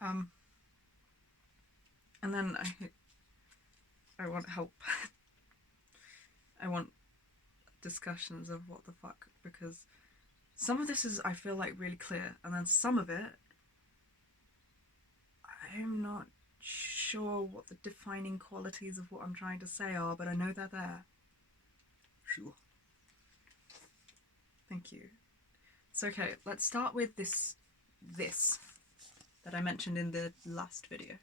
Um, and then I want help. I want discussions of what the fuck, because some of this is, I feel like, really clear, and then some of it I'm not sure what the defining qualities of what I'm trying to say are, but I know they're there. Sure. Thank you. So okay, let's start with this that I mentioned in the last video.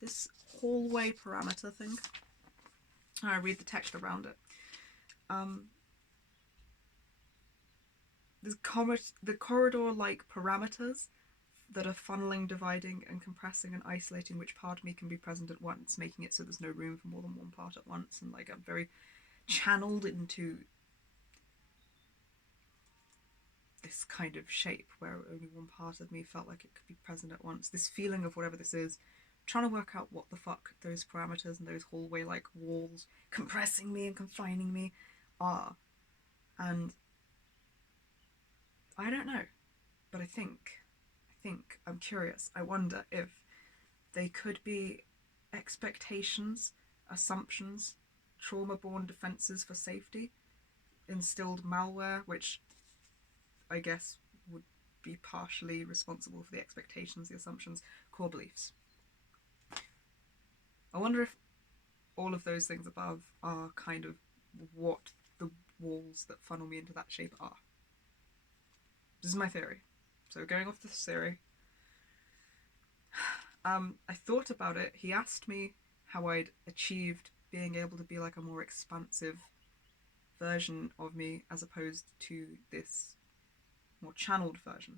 This hallway parameter thing. I read the text around it. The corridor-like parameters that are funneling, dividing, and compressing and isolating which part of me can be present at once, making it so there's no room for more than one part at once, and like I'm very channeled into this kind of shape where only one part of me felt like it could be present at once. This feeling of whatever this is, trying to work out what the fuck those parameters and those hallway like walls compressing me and confining me are. And I don't know, but I think I'm curious. I wonder if they could be expectations, assumptions, trauma-born defenses for safety, instilled malware, which I guess would be partially responsible for the expectations, the assumptions, core beliefs. I wonder if all of those things above are kind of what the walls that funnel me into that shape are. This is my theory. So going off this theory, I thought about it. He asked me how I'd achieved being able to be like a more expansive version of me as opposed to this more channeled version.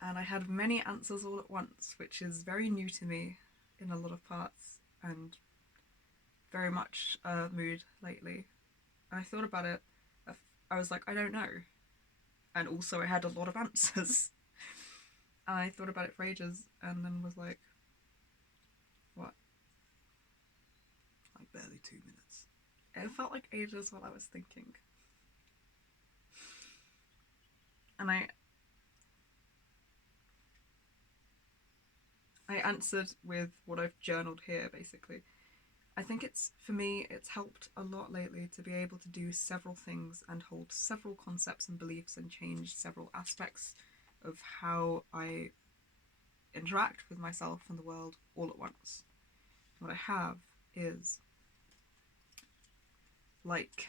And I had many answers all at once, which is very new to me in a lot of parts and very much a mood lately. And I thought about it. I was like, I don't know. And also I had a lot of answers. I thought about it for ages and then was like, what? Like barely 2 minutes. It felt like ages while I was thinking. And I answered with what I've journaled here, basically. I think for me, it's helped a lot lately to be able to do several things and hold several concepts and beliefs and change several aspects of how I interact with myself and the world all at once. What I have is like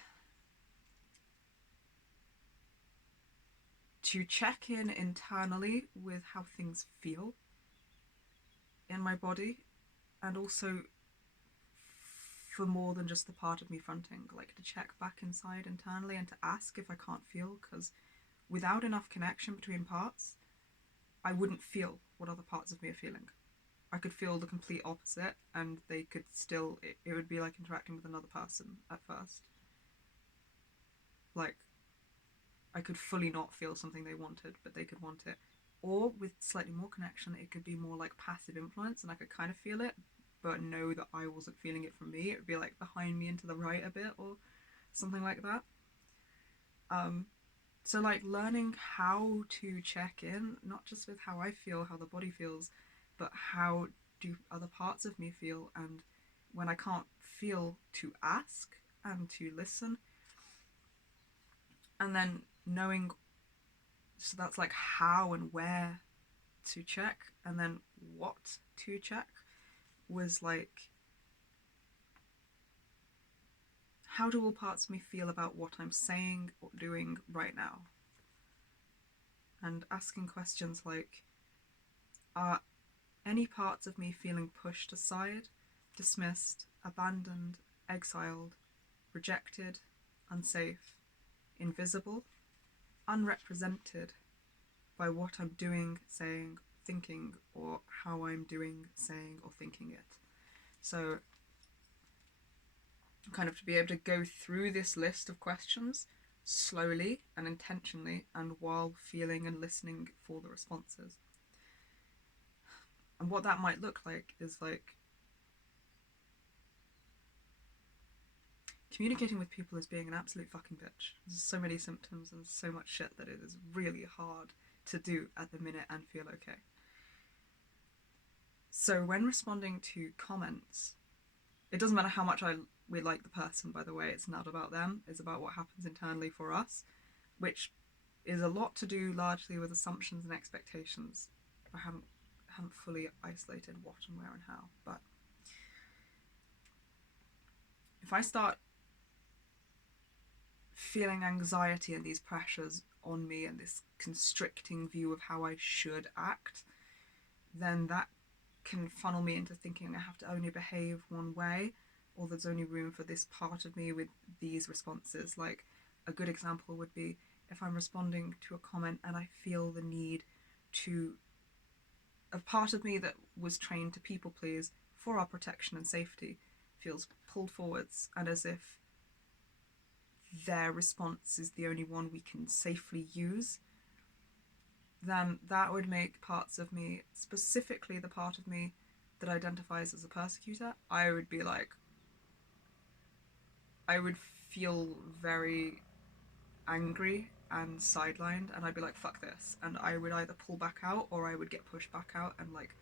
to check in internally with how things feel in my body, and also for more than just the part of me fronting, like to check back inside internally and to ask if I can't feel, because without enough connection between parts, I wouldn't feel what other parts of me are feeling. I could feel the complete opposite, and they could still, it would be like interacting with another person at first. Like, I could fully not feel something they wanted, but they could want it. Or with slightly more connection, it could be more like passive influence, and I could kind of feel it, but know that I wasn't feeling it from me. It would be like behind me and to the right a bit, or something like that. So like learning how to check in, not just with how I feel, how the body feels, but how do other parts of me feel, and when I can't feel, to ask and to listen. And then knowing, so that's like how and where to check, and then what to check was like, how do all parts of me feel about what I'm saying or doing right now? And asking questions like, are any parts of me feeling pushed aside, dismissed, abandoned, exiled, rejected, unsafe, invisible, unrepresented by what I'm doing, saying, thinking, or how I'm doing, saying, or thinking it? So kind of to be able to go through this list of questions slowly and intentionally, and while feeling and listening for the responses. And what that might look like is like communicating with people as being an absolute fucking bitch. There's so many symptoms and so much shit that it is really hard to do at the minute and feel okay. So when responding to comments, it doesn't matter how much we like the person, by the way, it's not about them, it's about what happens internally for us, which is a lot to do largely with assumptions and expectations. I haven't fully isolated what and where and how, but if I start feeling anxiety and these pressures on me and this constricting view of how I should act, then that can funnel me into thinking I have to only behave one way, or there's only room for this part of me with these responses. Like, a good example would be if I'm responding to a comment and I feel the need to, a part of me that was trained to people please for our protection and safety feels pulled forwards, and as if their response is the only one we can safely use, then that would make parts of me, specifically the part of me that identifies as a persecutor, I would be like, I would feel very angry and sidelined, and I'd be like, fuck this, and I would either pull back out or I would get pushed back out, and like,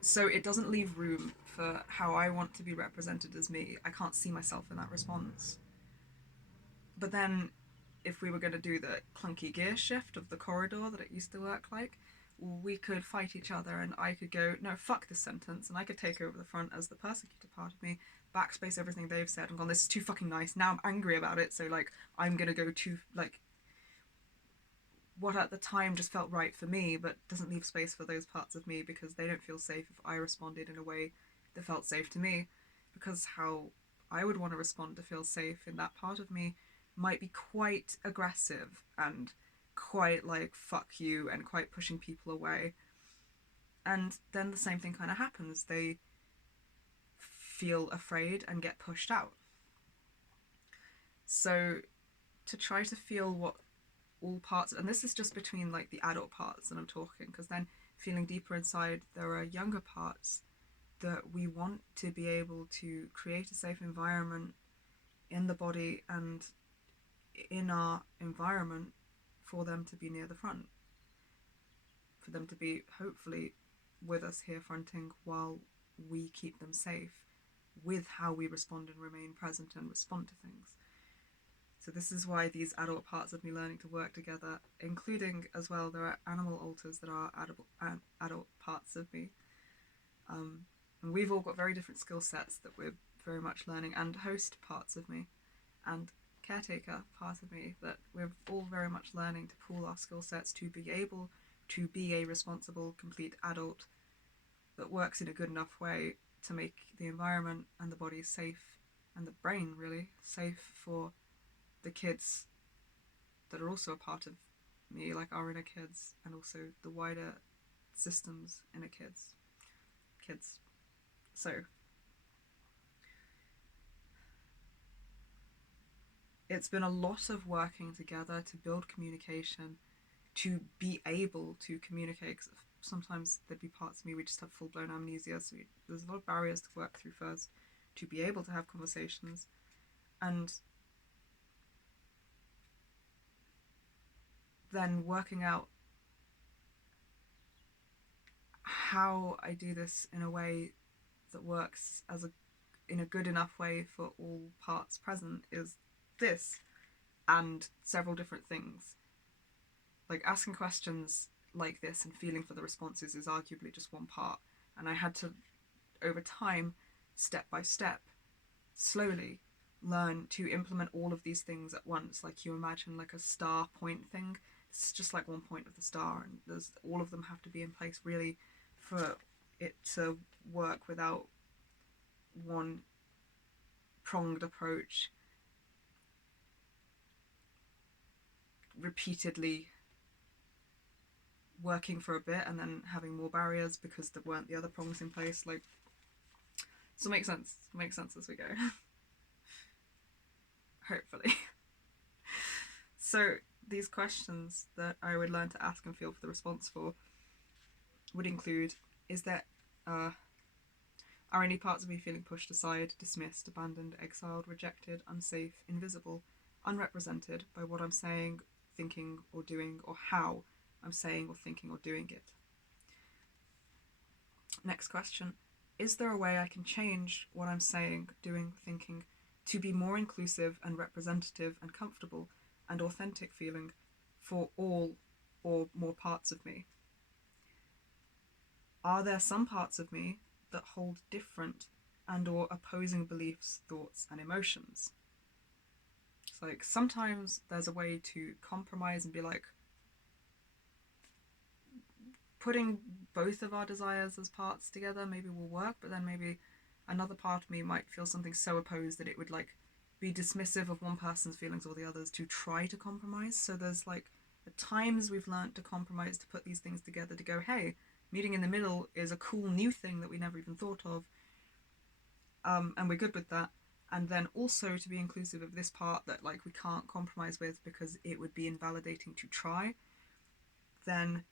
so it doesn't leave room for how I want to be represented as me. I can't see myself in that response. But then if we were going to do the clunky gear shift of the corridor that it used to work like, we could fight each other, and I could go, no, fuck this sentence, and I could take over the front as the persecutor part of me, backspace everything they've said, and gone, this is too fucking nice, now I'm angry about it, so like, I'm gonna go to, like, what at the time just felt right for me, but doesn't leave space for those parts of me because they don't feel safe if I responded in a way that felt safe to me, because how I would want to respond to feel safe in that part of me might be quite aggressive and quite like fuck you and quite pushing people away. And then the same thing kind of happens. They feel afraid and get pushed out. So to try to feel what all parts, and this is just between like the adult parts that I'm talking, because then feeling deeper inside, there are younger parts that we want to be able to create a safe environment in the body and in our environment for them to be near the front, for them to be hopefully with us here fronting while we keep them safe with how we respond and remain present and respond to things. So this is why these adult parts of me learning to work together, including as well, there are animal alters that are adult parts of me. And we've all got very different skill sets that we're very much learning, and host parts of me, and caretaker part of me, that we're all very much learning to pool our skill sets to be able to be a responsible, complete adult that works in a good enough way to make the environment and the body safe, and the brain really safe for the kids that are also a part of me, like our inner kids, and also the wider systems inner kids. So it's been a lot of working together to build communication, to be able to communicate, because sometimes there'd be parts of me we just have full-blown amnesia, so there's a lot of barriers to work through first to be able to have conversations, and then working out how I do this in a way that works in a good enough way for all parts present is this, and several different things. Like, asking questions like this and feeling for the responses is arguably just one part, and I had to, over time, step by step, slowly learn to implement all of these things at once. Like, you imagine like a star point thing, it's just like one point of the star, and there's all of them have to be in place really for it to work without one pronged approach repeatedly working for a bit and then having more barriers because there weren't the other prongs in place. Like, so it makes sense as we go. Hopefully. So these questions that I would learn to ask and feel for the response for would include, are any parts of me feeling pushed aside, dismissed, abandoned, exiled, rejected, unsafe, invisible, unrepresented by what I'm saying thinking or doing, or how I'm saying or thinking or doing it. Next question. Is there a way I can change what I'm saying, doing, thinking to be more inclusive and representative and comfortable and authentic feeling for all or more parts of me? Are there some parts of me that hold different and or opposing beliefs, thoughts, and emotions? It's like sometimes there's a way to compromise and be like, putting both of our desires as parts together maybe will work, but then maybe another part of me might feel something so opposed that it would like be dismissive of one person's feelings or the others to try to compromise. So there's like at times we've learned to compromise, to put these things together, to go, hey, meeting in the middle is a cool new thing that we never even thought of, and we're good with that. And then also to be inclusive of this part that like we can't compromise with because it would be invalidating to try. Then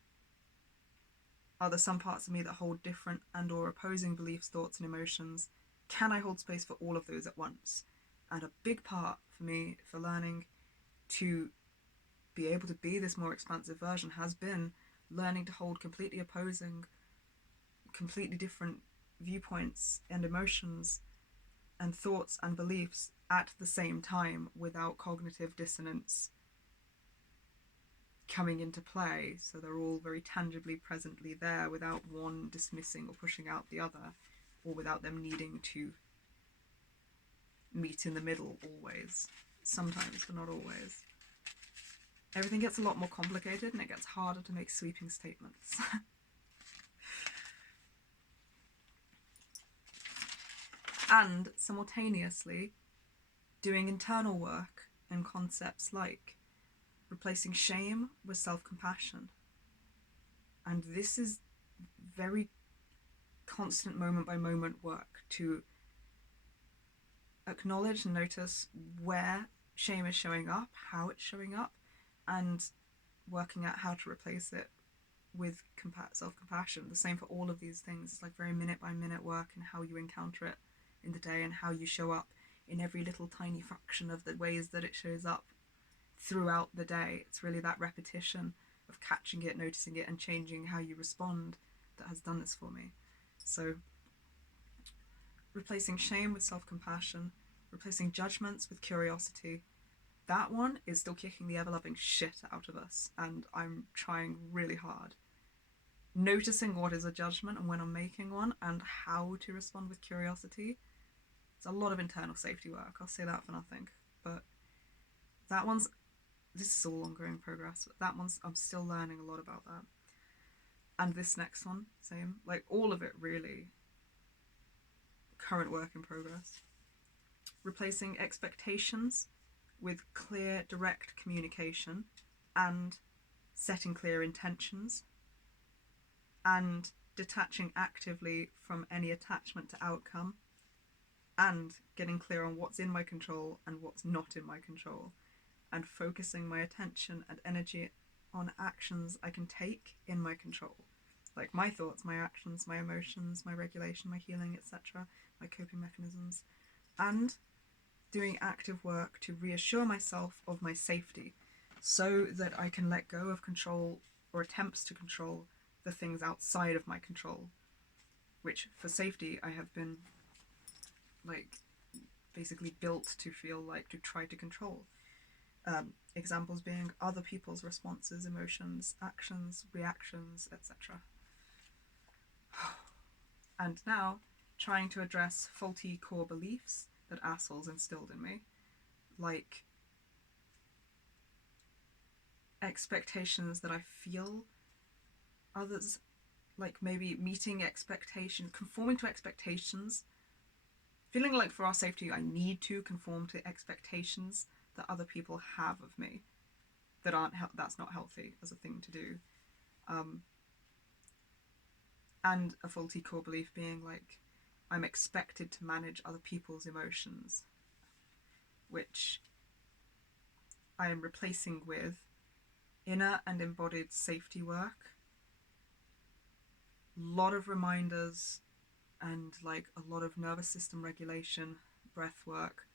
are there some parts of me that hold different and or opposing beliefs, thoughts, and emotions? Can I hold space for all of those at once? And a big part for me for learning to be able to be this more expansive version has been learning to hold completely opposing, completely different viewpoints and emotions and thoughts and beliefs at the same time without cognitive dissonance coming into play. So they're all very tangibly presently there without one dismissing or pushing out the other, or without them needing to meet in the middle always. Sometimes, but not always. Everything gets a lot more complicated and it gets harder to make sweeping statements. And simultaneously doing internal work and concepts like replacing shame with self-compassion. And this is very constant moment by moment work to acknowledge and notice where shame is showing up, how it's showing up, and working out how to replace it with self-compassion. The same for all of these things. It's like very minute by minute work and how you encounter it in the day and how you show up in every little tiny fraction of the ways that it shows up throughout the day. It's really that repetition of catching it, noticing it, and changing how you respond that has done this for me. So replacing shame with self-compassion, replacing judgments with curiosity. That one is still kicking the ever-loving shit out of us, and I'm trying really hard. Noticing what is a judgment and when I'm making one, and how to respond with curiosity. It's a lot of internal safety work, I'll say that for nothing. But that one's, this is all ongoing progress, but that one's, I'm still learning a lot about that. And this next one, same. Like all of it really, current work in progress. Replacing expectations with clear, direct communication and setting clear intentions, and detaching actively from any attachment to outcome, and getting clear on what's in my control and what's not in my control, and focusing my attention and energy on actions I can take in my control, like my thoughts, my actions, my emotions, my regulation, my healing, etc., my coping mechanisms, and doing active work to reassure myself of my safety so that I can let go of control or attempts to control the things outside of my control, which for safety I have been like basically built to feel like to try to control. Examples being other people's responses, emotions, actions, reactions, etc. And now trying to address faulty core beliefs that assholes instilled in me, like expectations that I feel others, like maybe meeting expectations, conforming to expectations, feeling like for our safety I need to conform to expectations that other people have of me that aren't that's not healthy as a thing to do. And a faulty core belief being like I'm expected to manage other people's emotions, which I am replacing with inner and embodied safety work, a lot of reminders, and like a lot of nervous system regulation, breath work,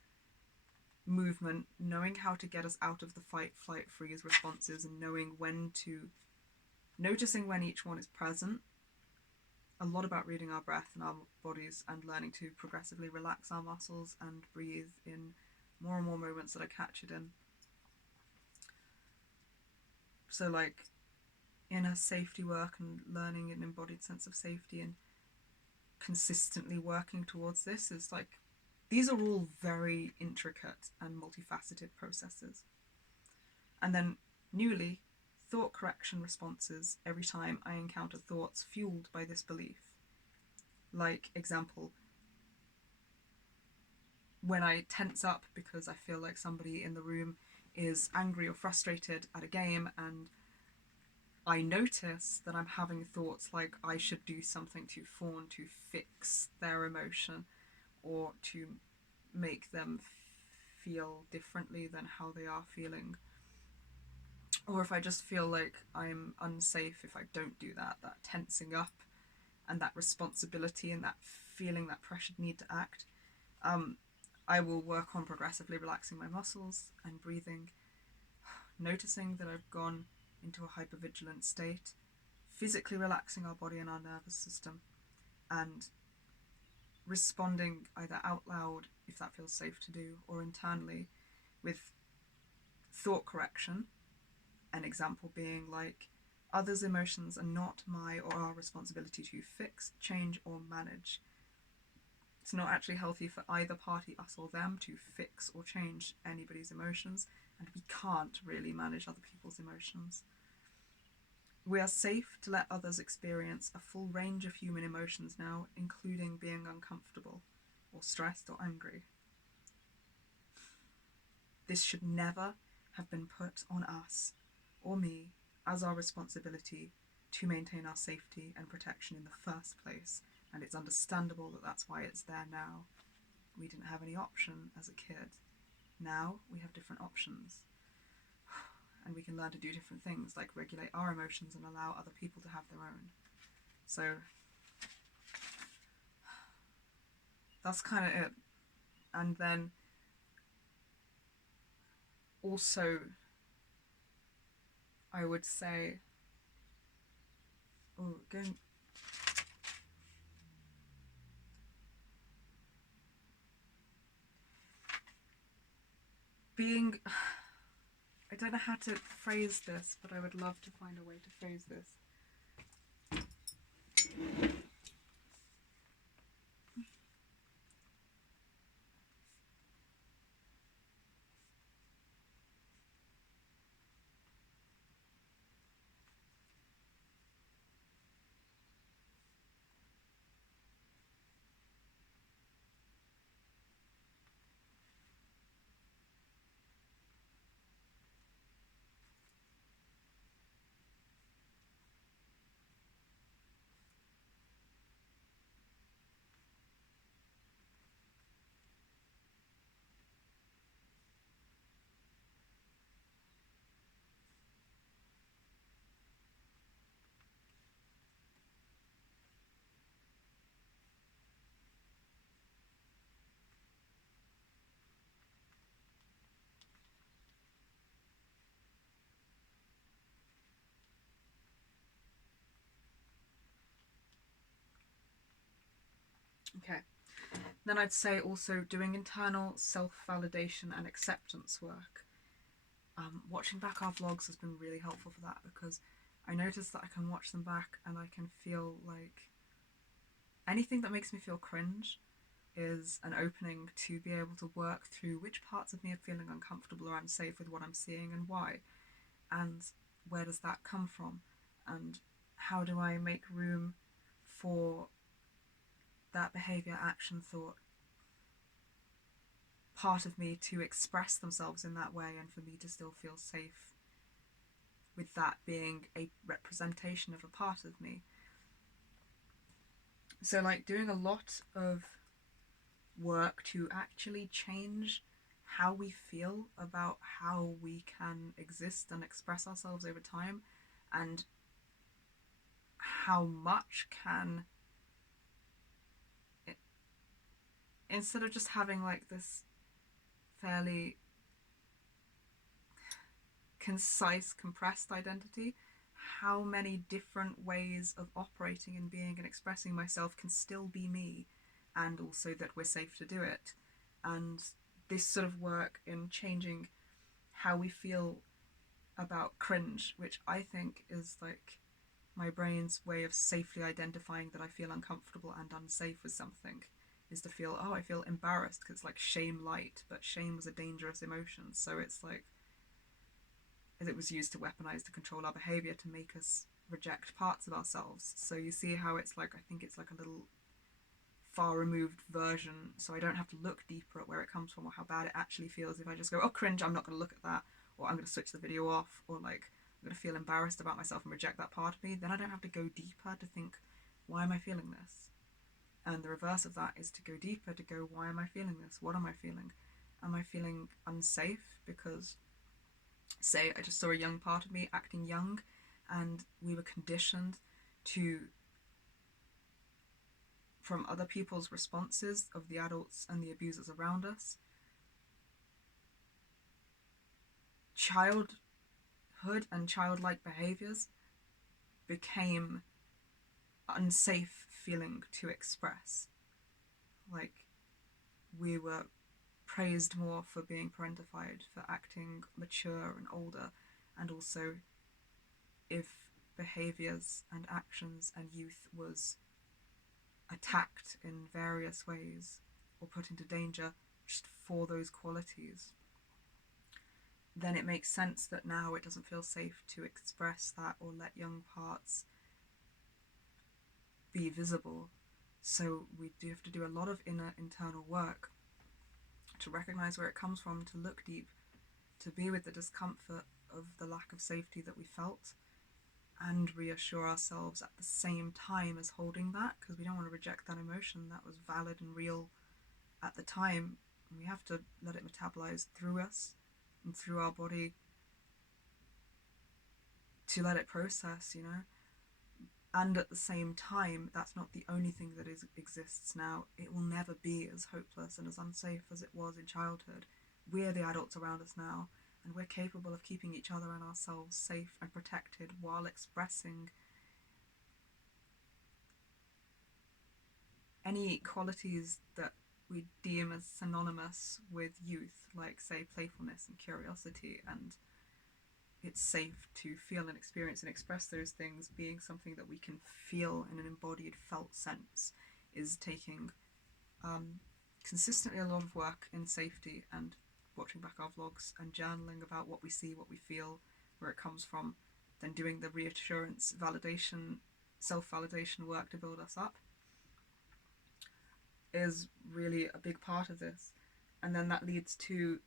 movement, knowing how to get us out of the fight, flight, freeze responses, and noticing when each one is present. A lot about reading our breath and our bodies and learning to progressively relax our muscles and breathe in more and more moments that I catch it in. So, like, inner safety work and learning an embodied sense of safety and consistently working towards this is like, these are all very intricate and multifaceted processes. And then, newly, thought correction responses every time I encounter thoughts fueled by this belief. Like, example, when I tense up because I feel like somebody in the room is angry or frustrated at a game, and I notice that I'm having thoughts like I should do something to fawn to fix their emotion or to make them feel differently than how they are feeling. Or if I just feel like I'm unsafe if I don't do that, that tensing up and that responsibility and that feeling, that pressured need to act, I will work on progressively relaxing my muscles and breathing, noticing that I've gone into a hypervigilant state, physically relaxing our body and our nervous system, and responding either out loud, if that feels safe to do, or internally with thought correction. An example being like, others' emotions are not my or our responsibility to fix, change, or manage. It's not actually healthy for either party, us or them, to fix or change anybody's emotions, and we can't really manage other people's emotions. We are safe to let others experience a full range of human emotions now, including being uncomfortable, or stressed, or angry. This should never have been put on us, or me, as our responsibility to maintain our safety and protection in the first place, and it's understandable that that's why it's there now. We didn't have any option as a kid. Now we have different options. And we can learn to do different things, like regulate our emotions and allow other people to have their own. So that's kind of it. And then also, I would say, being, I don't know how to phrase this, but I would love to find a way to phrase this. Okay. Then I'd say also doing internal self-validation and acceptance work. Watching back our vlogs has been really helpful for that, because I noticed that I can watch them back and I can feel like anything that makes me feel cringe is an opening to be able to work through which parts of me are feeling uncomfortable or unsafe with what I'm seeing and why, and where does that come from, and how do I make room for that behavior, action, thought part of me to express themselves in that way, and for me to still feel safe with that being a representation of a part of me. So, like, doing a lot of work to actually change how we feel about how we can exist and express ourselves over time, and how much can, instead of just having like this fairly concise, compressed identity, how many different ways of operating and being and expressing myself can still be me, and also that we're safe to do it. And this sort of work in changing how we feel about cringe, which I think is like my brain's way of safely identifying that I feel uncomfortable and unsafe with something, is to feel, oh, I feel embarrassed, because it's like shame light, but shame was a dangerous emotion. So it's like, it was used to weaponize to control our behavior to make us reject parts of ourselves. So you see how it's like, I think it's like a little far removed version, so I don't have to look deeper at where it comes from or how bad it actually feels. If I just go, oh, cringe, I'm not going to look at that, or I'm going to switch the video off, or like I'm going to feel embarrassed about myself and reject that part of me, then I don't have to go deeper to think, why am I feeling this? And the reverse of that is to go deeper, to go, why am I feeling this? What am I feeling? Am I feeling unsafe because, say, I just saw a young part of me acting young, and we were conditioned to, from other people's responses of the adults and the abusers around us, childhood and childlike behaviors became unsafe feeling to express. Like, we were praised more for being parentified, for acting mature and older, and also if behaviors and actions and youth was attacked in various ways or put into danger just for those qualities, then it makes sense that now it doesn't feel safe to express that or let young parts be visible. So we do have to do a lot of inner internal work to recognize where it comes from, to look deep, to be with the discomfort of the lack of safety that we felt, and reassure ourselves at the same time as holding that, because we don't want to reject that emotion that was valid and real at the time. And we have to let it metabolize through us and through our body to let it process, you know. And at the same time, that's not the only thing that exists now. It will never be as hopeless and as unsafe as it was in childhood. We're the adults around us now, and we're capable of keeping each other and ourselves safe and protected while expressing any qualities that we deem as synonymous with youth, like, say, playfulness and curiosity. And it's safe to feel and experience and express those things. Being something that we can feel in an embodied, felt sense is taking consistently a lot of work in safety, and watching back our vlogs and journaling about what we see, what we feel, where it comes from, then doing the reassurance, validation, self-validation work to build us up is really a big part of this. And then that leads to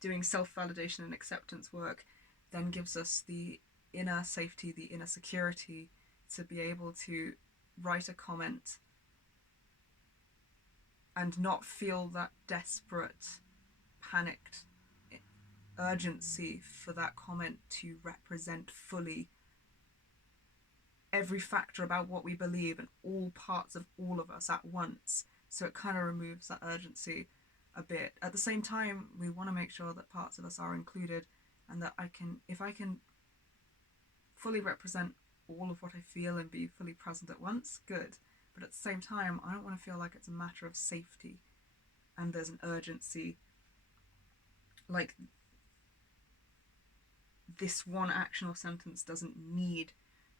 doing self-validation and acceptance work, then gives us the inner safety, the inner security to be able to write a comment and not feel that desperate, panicked urgency for that comment to represent fully every factor about what we believe and all parts of all of us at once. So it kind of removes that urgency a bit. At the same time, we want to make sure that parts of us are included, and that if I can fully represent all of what I feel and be fully present at once, good. But at the same time, I don't want to feel like it's a matter of safety and there's an urgency. Like, this one action or sentence doesn't need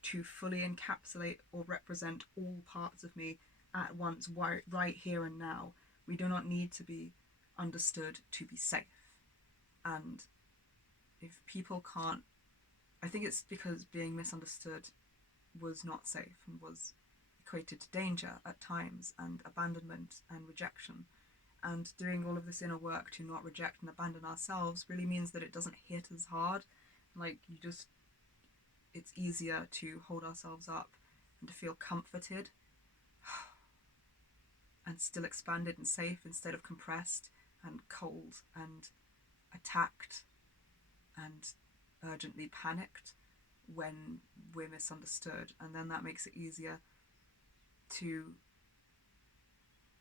to fully encapsulate or represent all parts of me at once, right here and now. We do not need to be understood to be safe. And if people can't, I think it's because being misunderstood was not safe and was equated to danger at times, and abandonment and rejection. And doing all of this inner work to not reject and abandon ourselves really means that it doesn't hit as hard. Like, it's easier to hold ourselves up and to feel comforted and still expanded and safe, instead of compressed and cold and attacked and urgently panicked when we're misunderstood. And then that makes it easier to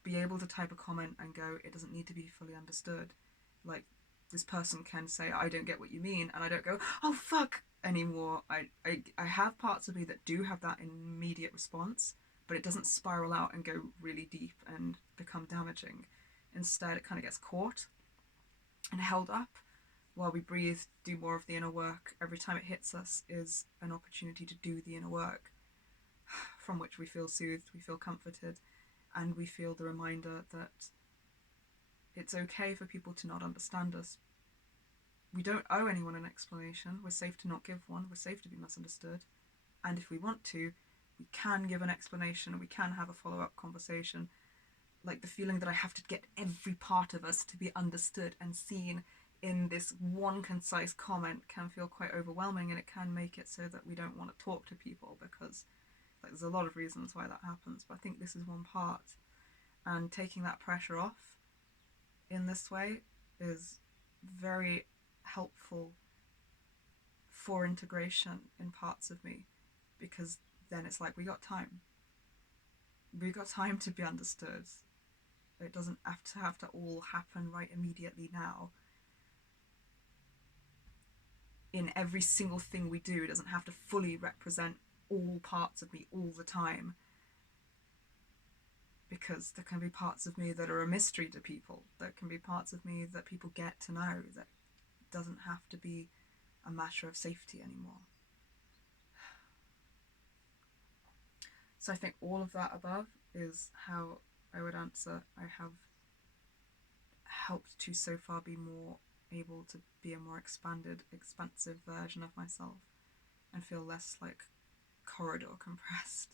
be able to type a comment and go, it doesn't need to be fully understood. Like, this person can say, I don't get what you mean, and I don't go, oh fuck, anymore. I have parts of me that do have that immediate response, but it doesn't spiral out and go really deep and become damaging. Instead, it kind of gets caught and held up while we breathe, do more of the inner work. Every time it hits us is an opportunity to do the inner work, from which we feel soothed, we feel comforted, and we feel the reminder that it's okay for people to not understand us. We don't owe anyone an explanation. We're safe to not give one. We're safe to be misunderstood. And if we want to, we can give an explanation, and we can have a follow-up conversation. Like, the feeling that I have to get every part of us to be understood and seen in this one concise comment can feel quite overwhelming, and it can make it so that we don't want to talk to people, because like, there's a lot of reasons why that happens, but I think this is one part. And taking that pressure off in this way is very helpful for integration in parts of me, because then it's like, we got time to be understood. It doesn't have to all happen right immediately now. In every single thing we do, it doesn't have to fully represent all parts of me all the time, because there can be parts of me that are a mystery to people. There can be parts of me that people get to know. That doesn't have to be a matter of safety anymore. So I think all of that above is how I would answer. I have helped to so far be more able to be a more expanded, expansive version of myself and feel less like corridor compressed.